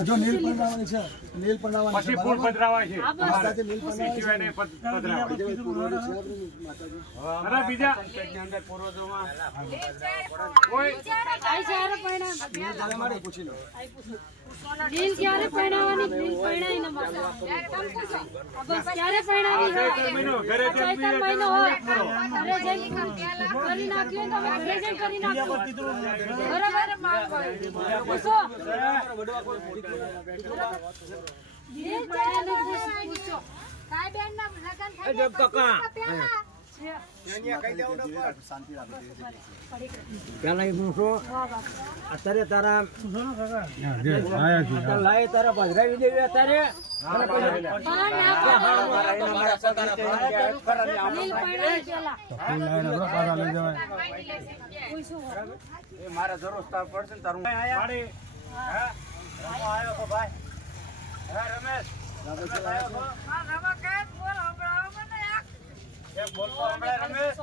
જો નીલ પંડાવાની છે, નીલ પંડાવાની પછી ફૂલ પધરાવા છે માતાજી નીલ શિવાને પધરાવા અરે બીજા ની અંદર પૂર્વજોમાં કોઈ મારે પૂછી લો નીલ ક્યારે પરણાવવાની? નીલ પરણાઈ ન માતા બસ ક્યારે પરણાવી ઘરે જમીનો ઘરે ચૈતર મહિનો હોય ઘરે જઈ કરી નાખ્યો તો અમે ઘરે જઈ કરી નાખ્યો બરાબર પૂછો નીલ પરણાવી પૂછો કાઈ બેન ના લગન થઈ જબ કાકા શાંતિ રાખો પેલા હું શું અત્યારે તારા લાય તારા ભદ્રાવી દેવી અત્યારે મારા જરૂર પડશે તારું આવ્યો તો ભાઈ રમેશ બોલો હમણાં રમેશ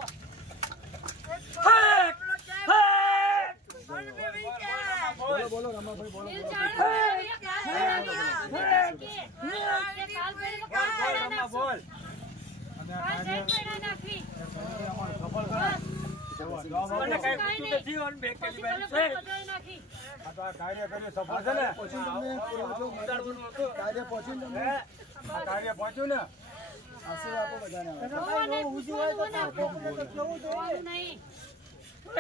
બોલો રમાભાઈ બોલો બોલ કાર્ય કર્યું સફળ છે ને કાર્ય પહોંચ્યું તમને કાર્ય પહોંચ્યું ને આશીર્વાદ આપો બધાને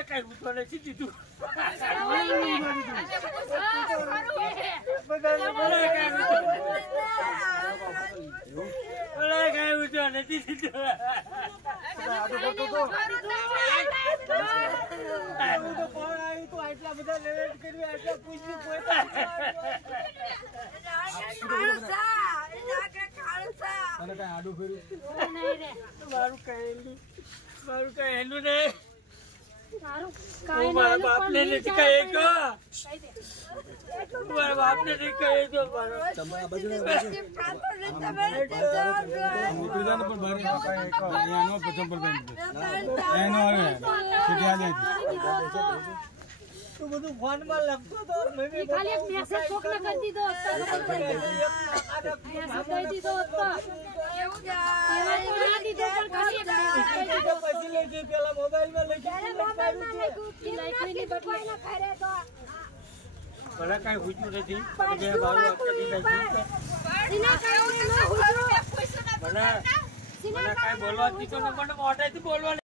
કઈ ઉઠવા નથી દીધું કઈ ઉઠવા નથી દીધું આટલા બધા લેટ કર્યું આટલા પૂછ્યું તને કઈ આડું ફેર્યું મારું કઈ હેલું નહીં કાઈ મારા બાપને નથી કહે તો મારા બાપને નથી કહે તો તમારા બાજુને તું બધું ફોન માં લખતો તો ખાલી એક મેસેજ કોકને કરી દીધો મેસેજ કરી દીધો હતો પછી લખી પેલા મોબાઈલ માં લખી ભલે કઈ પૂછ્યું નથી મને કઈ બોલવા દીધો ને મને મોઢેથી બોલવા